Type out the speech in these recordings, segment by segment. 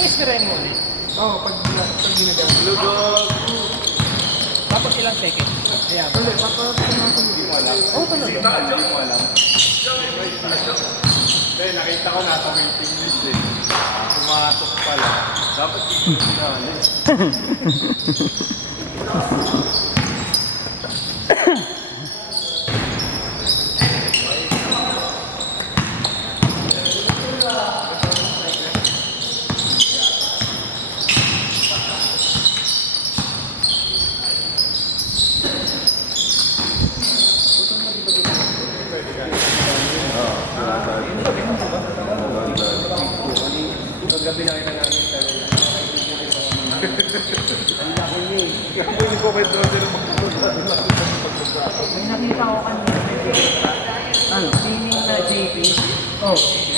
ini-sprayan mo ulit. Oo, pag ginagamit. Ludog! Tapos ilang seconds. Ayan. Ulit, tapos Hindi mo alam. Oo, talaga. Hindi mo alam. Dahil nakita ko nasa waiting list eh. Pumatok pala. Dapat hindi mo sinali. Gabi lang ina namin pero ang laki niya eh. Kaya hindi ko kay brother May nakita ko kanina. Ano? Meaning na JP. Oh,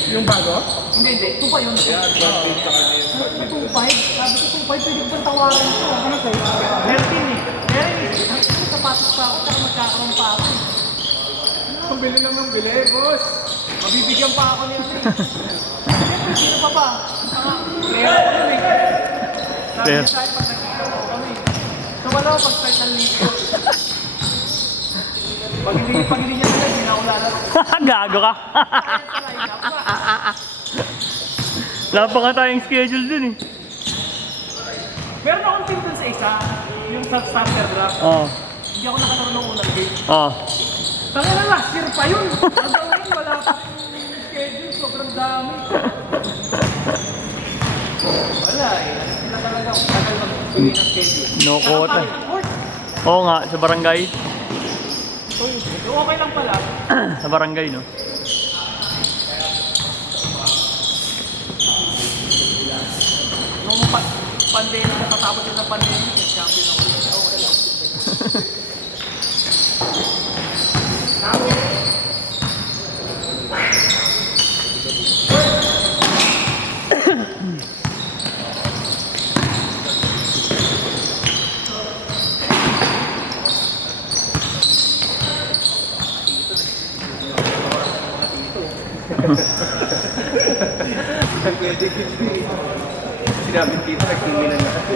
yung bago? Hindi. 2 pa yun. Kaya advantage sa kanya yung badminton. 2.5. Sabi ko 2.5. Pwede ko pang tawaran ko. Ano sa'yo? 13 eh. Pero eh, sapatos pa ako. Tsaka magkakaroon pa ako. Ang bili lang ng bili, boss. Mabibigyan pa ako niya eh. Siyempre, sino pa ba? Player ko yun eh. Sabi niya sa'yo pag nagkakaroon ko kami. So wala ko pag-start ng liga. Pag hindi niya nila, hindi na ako lalaro. Gago ka. Kaya sa lineup pa. Wala pa nga tayong schedule dun eh. Meron akong team dun sa isa. Yung sa starter draft. Oo. Hindi ako nakaroon ng unang game. Oo. Tanga na last year pa yun. Hanggang ngayon wala pa yung schedule. Sobrang dami. Wala eh. Sila talaga. Tagal mag-bigay ng schedule. No quota. Saka tayo, court. Oo nga, sa barangay. Yung okay lang pala. Sa barangay, no? Nung pandemic, natatapos yun ng pandemic. Champion ako. Okay lang. Sinabi dito, nagtimilan na kasi.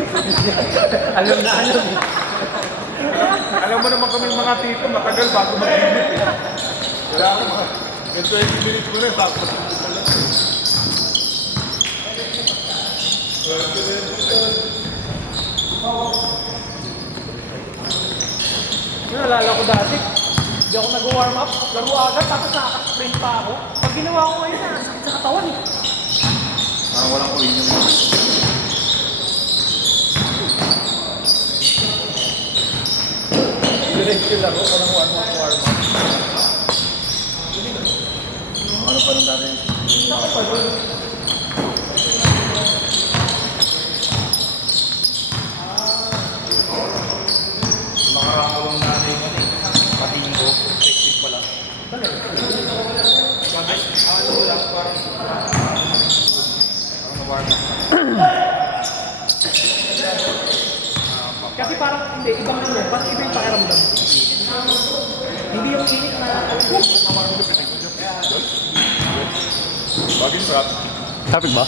Alam na alam. Alam mo naman kami mga tito, matagal bago mag-init eh. Wala ako mga... Yung 20 minutes mo rin, bago Yung nalala ko dati, hindi ako nag-warm up, laro agad, tapos nakaka-sprint pa ako. Pag ginawa ko ngayon, sakit sa katawan eh. Parang walang ko yung Diretso laro, walang warm up. ano pa nang dati. Ako pa doon. Makaramawang nanay mo eh. Patinggo, effective pala. Bakit? Ano lang, parang na-warm up. Kasi parang, hindi, ibang ano, parang iba yung pakiramdam. Hindi yung init na, na-warm up. Bagay trap. Traffic ba?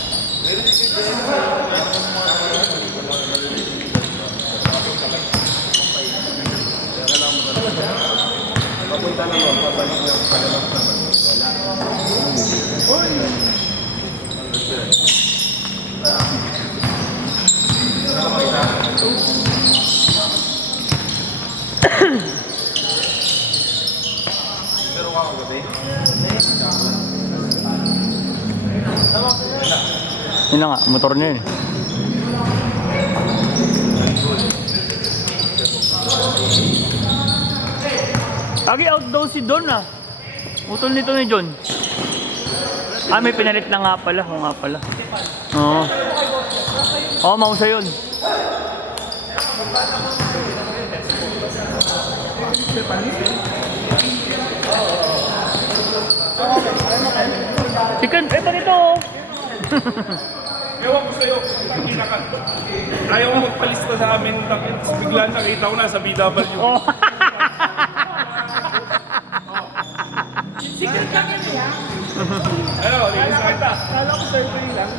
Papunta naman, pabalik lang palabas naman. Pero kakagabi. Yun na nga, motor niya yun eh. Agi out daw si Don ah. Utol nito ni John. Ah, may pinalit na nga pala. Oo nga pala. Oo. Oo, mausa yun. Chicken, eto nito oh. Ewan ko sa'yo, tangina ka. Ayaw mo magpalista sa amin, tapos bigla nakita ko na sa BW. Oh. Secret ka niya. Ano, linis na kita. Kala ko survey lang.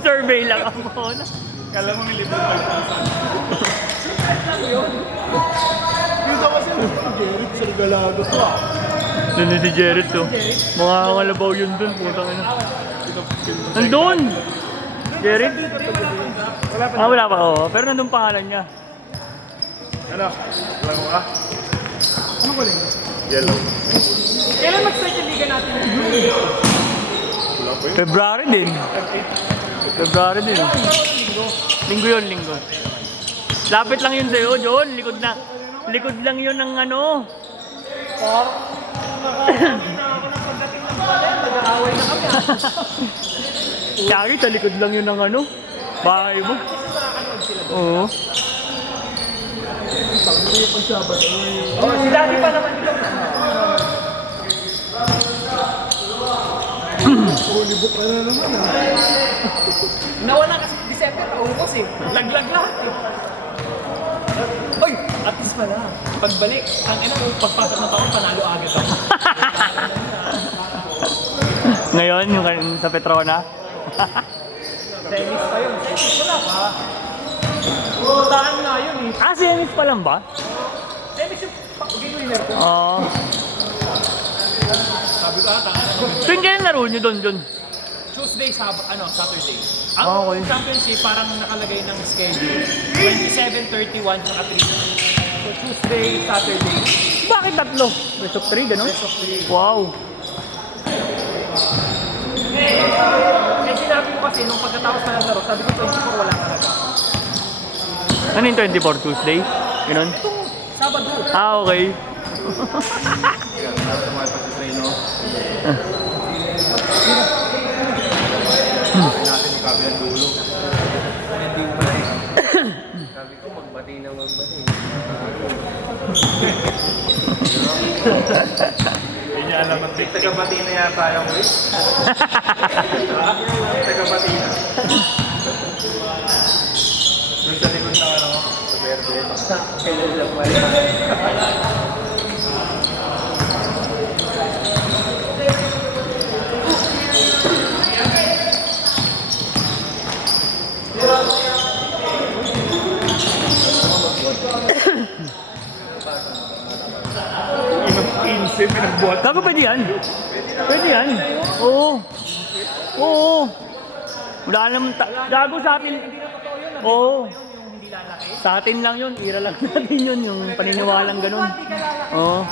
Survey lang ako muna. Kala mo may libre ng 5,000. Dito kasi Jerry, Sir Galago to ah. Nandun si Jared to. Mga kalabaw yun dun, putang ina. Nandun! Jared? Wala pa, oo. Pero nandun pangalan niya. Ano? Alam mo ka? Ano ko lang? Yellow. Kailan mag-start yung liga natin? February din. February din. Linggo yun, linggo. Lapit lang yun sa'yo, John. Likod na. Likod lang yun ng ano. Nag-aaway na kami. Yari, sa likod lang yun ng ano. Bahay mo. Oo. Si Daddy pa naman dito. Ulibok ka na naman ah. Nawala kasi December, naubos eh. Laglag lahat eh. Oy, at least pala. Pagbalik, ang ina mo, pagpasok ng taon, panalo agad ako. Ngayon, yung sa Petrona. Tennis pa yun. Wala pa. Puntahan nga yun eh. Ah, si Emis pa lang ba? Tennis yung game winner ko. Oo. Sabi ko ata, Tuwing kayo laro nyo doon, John? Tuesday, Saturday. Ang Okay. championship parang nakalagay ng schedule. 27, 31, saka 3. So Tuesday, Saturday. Bakit tatlo? Best of 3, gano'n? Best of 3. Wow. Eh sinabi ko kasi nung pagkatapos na ng laro, sabi ko 24 wala talaga. Ano yung 24 Tuesday? Gano'n? Sabado. Ah, okay. Natin yung kabilang dulo. Sabi ko magbati na magbati. Hindi niya alam ang big taga-bati na yata yung wait. Taga-bati na. Doon sa likod ng ano, sa verde. Kailan lang wala. Inong 15, pinagbuhat. Gago, pwede yan. Pwede yan. Oo. Oo. Wala naman. Gago sa atin. Oo. Sa atin lang yun. Ira lang natin yun. Yung paniniwalang ganun. Oo.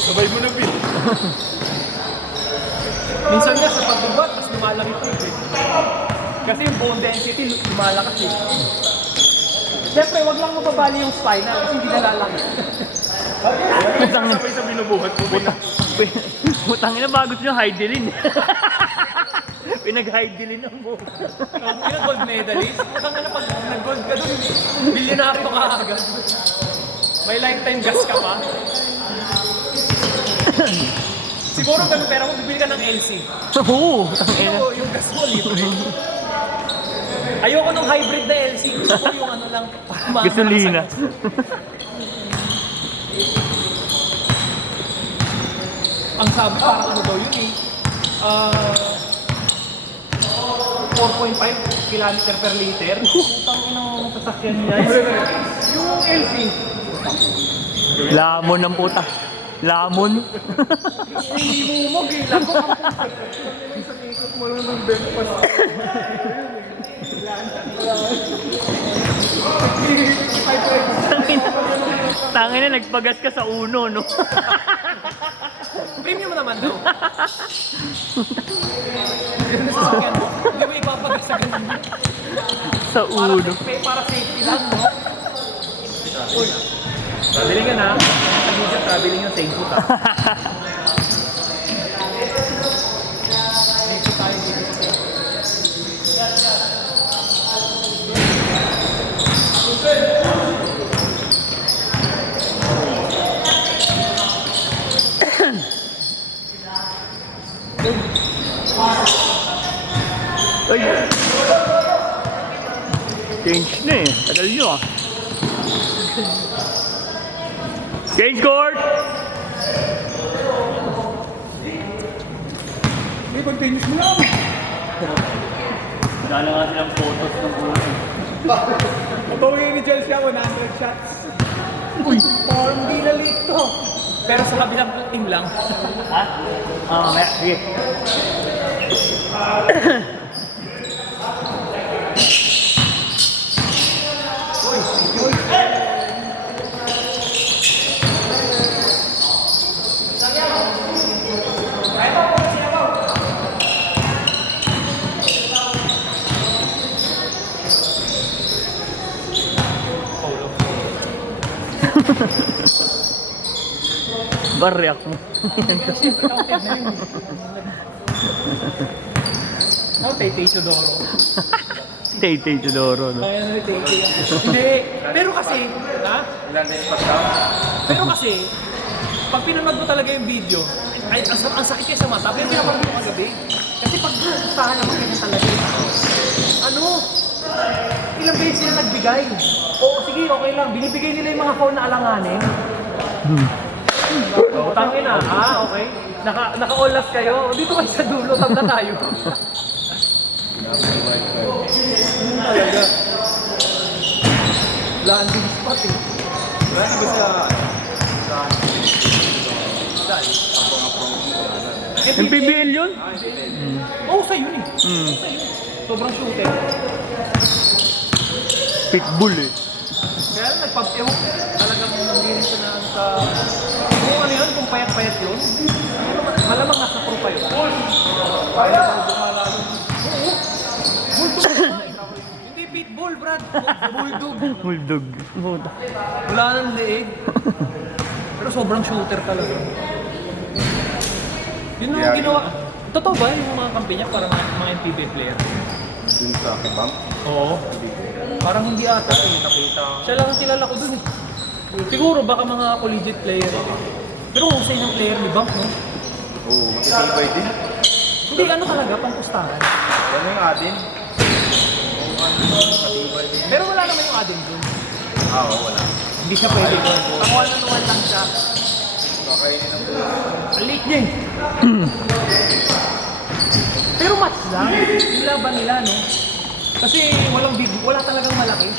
Sabay mo na, Bill. Minsan nga sa pagbubat, mas lumalaki pa eh. Kasi yung bone density, lumalakas eh. Siyempre, wag lang mababali yung spinal kasi hindi nalalaki. Putang ina. Sabay sa binubuhat mo. Putang ina, bago nyo Heidelin. Pinag-Heidelin ang buhok. Yung gold medalist, putang ina pag nag-gold ka dun, bilyonaryo ka agad. May lifetime gas ka pa. Siguro ganun pera mo, bibili ka ng LC. Oo. Putang ina. So, yung gas mo, libre. Ayoko nung hybrid na LC. Gusto ko yung ano lang. Gasolina. Ang sabi parang ano daw yun eh. 4.5 kilometer per liter. Putang inang sasakyan niya. Yung LC. Lamon ng puta. Lamon. Hindi mo gilang ko. Isang ikot mo lang ng belt pass. Tangin na, nagpagas ka sa uno, no? Premium naman daw. Ganun sa sasakyan mo. Hindi mo ipapagas sa ganun. Sa uno. Para safety lang, no? Uy. Pabili ka na. Sabi siya, pabili yung thank you ka. Thank you tayo dito. Ay. Change na eh. Tagal nyo ah. Change court! May continuous mo lang. Wala na nga silang photos ng buhay. Mabawin ni Chelsea 100 shots. Uy, form di na lito. Pero sa kabilang team lang. Ha? Mamaya. Sige. React mo. Counted na yun. Oh, Tay-Tay Chodoro. Tay-Tay Chodoro, no? Kaya na Tay-Tay yan. Hindi. Pero kasi, ha? Ilan na yung pagkaw? Pero kasi, pag pinanood mo talaga yung video, ay, ang sakit niya sa mata, pero pinapanood mo kagabi. Kasi pag gustahan naman ganyan talaga. Ano? Ilang beses sila nagbigay. Oo, sige, okay lang. Binibigay nila yung mga phone na alanganin. Tangin na. Okay. Naka-all last kayo. Dito kayo sa dulo. Tanda tayo. Talaga. Landing spot eh. Marami ba sa... MPBL yun? Oo, sa'yo eh. Hmm. Sobrang shooter. Pitbull eh. Kaya lang nagpapayok. Talagang nangirin siya na sa... Kung ano yun, kung payat-payat yun. Malamang nasa pro pa yun. Kaya! Oo. Bulldog. Hindi pitbull, Brad. Bulldog. Bulldog. Puta. Wala nang leeg. Pero sobrang shooter talaga. Yun ang ginawa. Totoo ba yung mga kampi niya para mga NPB player? Dun sa kibang? Oo. Parang hindi ata eh. Siya lang ang kilala ko dun eh. Siguro baka mga collegiate player. Pero husay ng player ni Bump, no? Oo, magkasibay din. Hindi, ano talaga, pangpustahan. Ano yung atin? Matibay din. Pero wala naman yung Adem dun. Oo, wala. Hindi siya pwede dun. Ang one-on-one lang siya. Kakainin ng buhay. Ang late niya eh. Pero match lang. Yung laban nila, no? Kasi wala talagang malaki.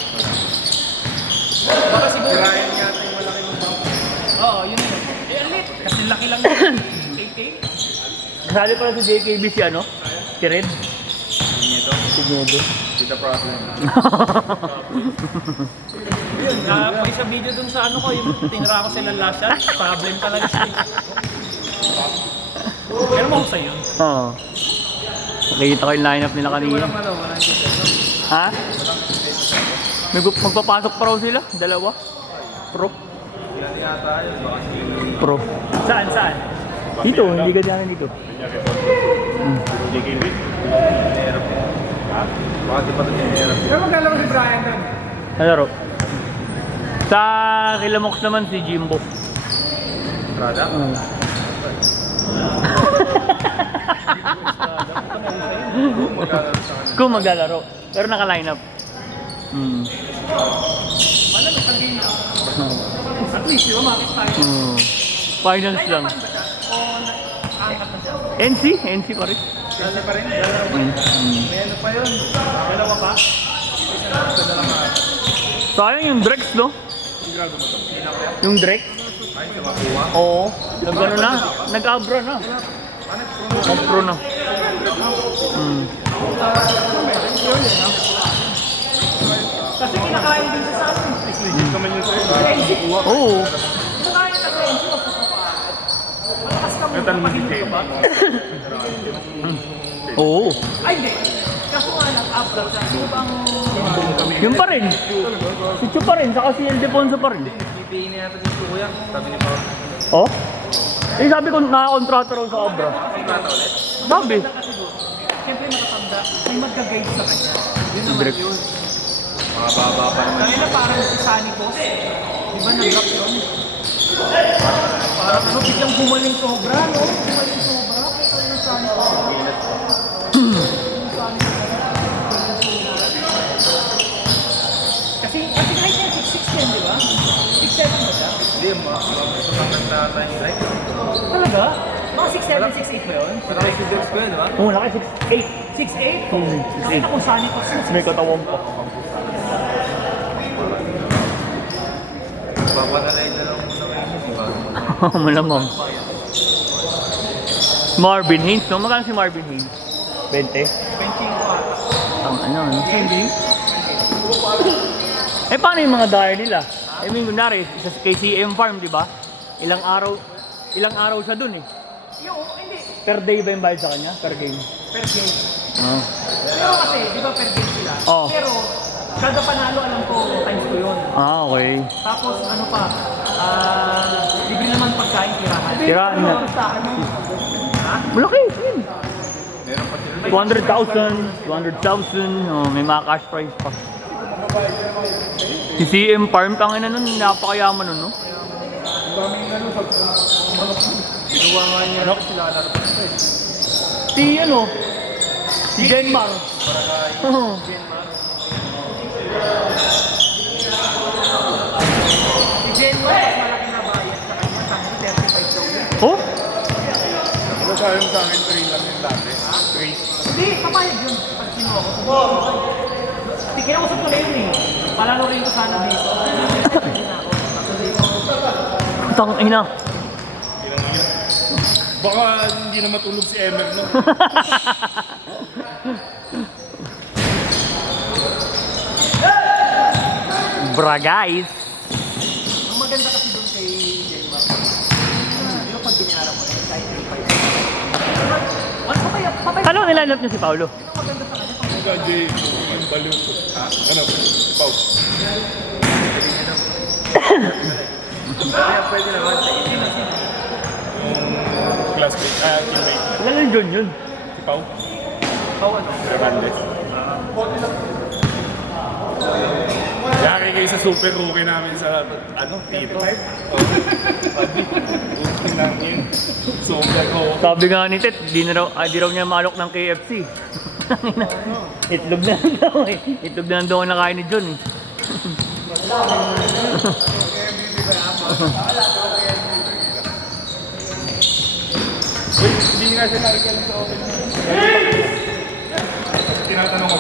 Baka siguro... Kirayan yata yung malaki ng bang. Oo, yun yun. Eh, ang late. Kasi laki lang yun. Tay-tay. Kasali pala si JKB si ano? Si Red? Ito. Signedo. Kita problem. Yun, may sa video dun sa ano ko, yung tinira ko sila last shot. Problem talaga siya. Pero mahusay yun. Oo. Nakikita ko yung lineup nila kanina. Walang Ha? Magpapasok pa raw sila? Dalawa? Pro? ilan yata yun. Baka sila. Pro. Saan? Dito, hindi ka dyan dito. JKB. Hinirap yan. Ha? Baka di pa ito hinirap yan. Pero maglalaro si Brian dun. Laro. Sa Kilamox naman si Jimbo. Prada? Maglalaro sa kanila. Kung maglalaro. Pero naka-line up. Malamig ang game lang. At least, di ba makikita tayo? Finals lang. O angkat na siya. NC pa rin. Dala pa rin? Dala pa rin? May ano pa yun? Dalawa pa? Sayang yung Drex, no? Yung Drex? Ay, tumakuha. Oo. Nag-ano na? Nag-abra na. Nag-pro na. Kasi kinakain din sa atin. Legit naman yung sir. Oo. Kinakain na sa NC, magpupukaan. Malakas ka muna, pahinto ka ba? Oo. Ay, hindi. Kaso nga lang, after siya, sino bang... Yun pa rin. Si Chu pa rin. Saka si Ildefonso pa rin. Pipiliin na yata si Kuya. Sabi ni Paul. Oh? Eh sabi ko nakakontrata raw sa Abra. Kontrata ulit. Sabi. Siyempre nakatanda, may mag-guide sa kanya. Yun naman Direct. yun. Mga baba pa naman. Kaya na parang si Sunny Boss. Di ba nag-drop yun? Parang ano, biglang bumaling sobra, no? Bumaling sobra. Kaya ng Sunny Boss. Kasi kahit yan, 6'6" yan, di ba? 6'7" ba siya? Hindi, matanda na yung like. Talaga? Mga 6'7", 6'8 ba yun? Pero si Dex ko yun, di ba? Oo, laki 6'8". 6'8? Hmm, Nakita ko saan ito. May katawan pa. Papanalay na lang muna kayo, di ba? Malamang. Marvin Haynes, no? Magkano si Marvin Haynes? 20? 20 ko ata. Ang ano? Eh, paano yung mga dyer nila? I mean, kunwari, sa KCM Farm, di ba? Ilang araw siya dun eh. Yung, hindi. Per day ba yung bayad sa kanya? Per game? Per game. Oo. Pero kasi, di ba per game sila? Oo. Pero, kada panalo alam ko, times ko yun. Ah, okay. Tapos ano pa, libre naman pagkain, tirahan. Tirahan na. Sa ano? Ha? Malaki! Yun. 200,000, 200,000, oh, may mga cash prize pa. Si CM Farm, tangina nun, napakayaman nun, no? Ginawa nga niya Ano? sila lalaro. Si ano? Si Genmar. Oo. Si Jen mo, mas malaki na bayad sa kanya, sa akin, 35,000. Oh? Ano sabi mo sa akin, 3 lang yung dati? 3? Hindi, papayag yun. Pag kinuha ko. Hindi, kinausap ko na yun eh. Palalo rin ko sana dito. Tangina. Baka hindi na matulog si Emer, no? Bra guys. Ang maganda kasi doon kay Denmark. Di ba pag binayaran mo na yun, kahit 35. Ano papayag? Ano nilineup niya si Paulo? Ang maganda sa kanya, pag Hindi, yung baliw ko. Ha? Ano? Pau. Kaya pwede naman. Yung classmate, teammate. Wala lang John yun. Si Pau. ano? Hernandez. Yari kayo sa super rookie namin sa, ano, Tito. Rookie lang yun. Super rookie. Sabi nga ni Tet, di raw niya malok ng KFC. Itlog na lang daw eh. Itlog na lang daw ang nakain ni John eh. Uy, hindi nga siya nakikialam sa open. Tinatanong ko.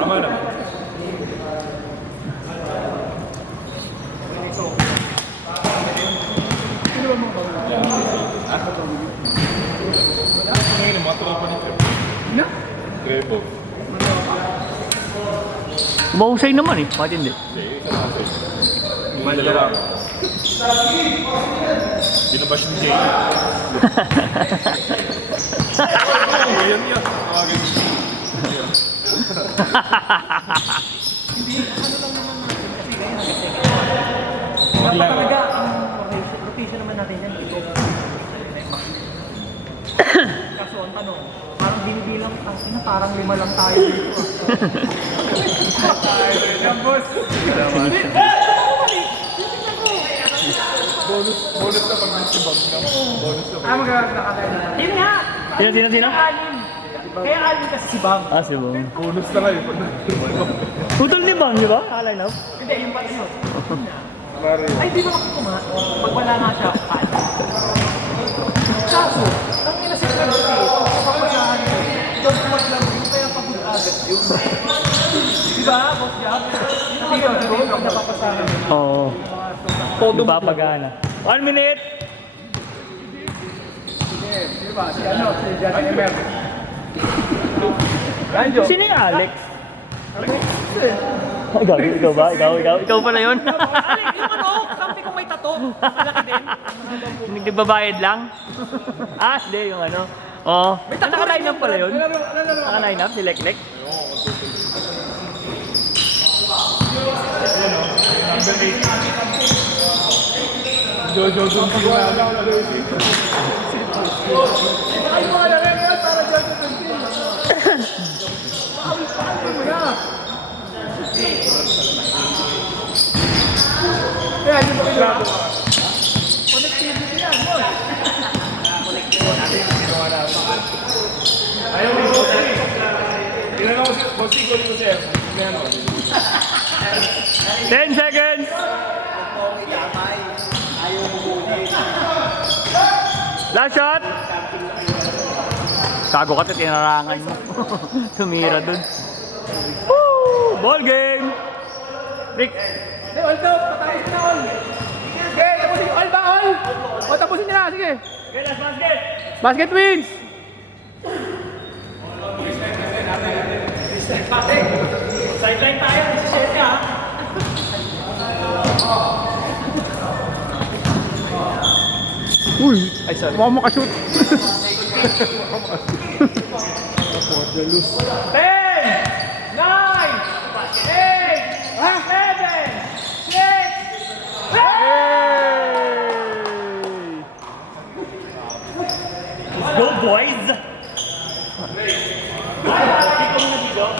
Tama na. Ngayon, mga tropa ni Trevo. Trevo. Mahusay naman eh. Bakit hindi? Hindi, isa na ako. Yung dalawa. Binabash ni Jay. Oh, yan yan. Tawagin mo. Dapat talaga, ang rotation naman natin yan. Ito. Kaso ang tanong, parang binibilang, parang 5 lang tayo dito. Yan, boss. Bonus na pag nagsibag na. Bonus na. Magagawa na. Yun nga. Sino? Kaya alim kasi si Bam. Ah, si Bong. Bonus na kayo pag nagsibag. Putol ni Bang, di ba? Line up. Hindi, yung pala yun. Ay, di ba ako kumain? Pag wala nga siya, kain. Kaso, ang ina si Fred kasi, papasahan ko, don't want lang yun, kaya pagod agad yun. Di ba, boss job? Hindi yun, pag napapasahan mo. Oo. Todo papagana. 1 minute! Di ba, si ano, si Johnny Emer. Ranjo. Sino yung Alex? Ay, gabi, ikaw ba? Ikaw pala yun? Alex, yung ano, kampi kong may tato. Malaki din. Nagbabayad lang? Ah, hindi, yung ano. Oo. Naka-line up pala yun? Naka-line up si Leklek? Number 8. Jojo dun sila. Ay, mga laki nga, para dyan sa kantin. Ay, paano mo na? Kaya, yun ba kayo? Connectivity yan, boss. Ayaw mo yung tinanong ko si Bossy ko dito sir. 10 seconds! Ayaw mo Last shot! Tago ka, tinarangan mo. Tumira dun. Woo! Ball game! Rick! Hey, all daw, patapos na all. Okay, tapusin all ba all? O tapusin nyo na, sige. Okay, last basket! Basket wins! Sideline tayo, 17 ha? Uy! Ay, sorry. Mukhang makashoot. For the loose. Teo!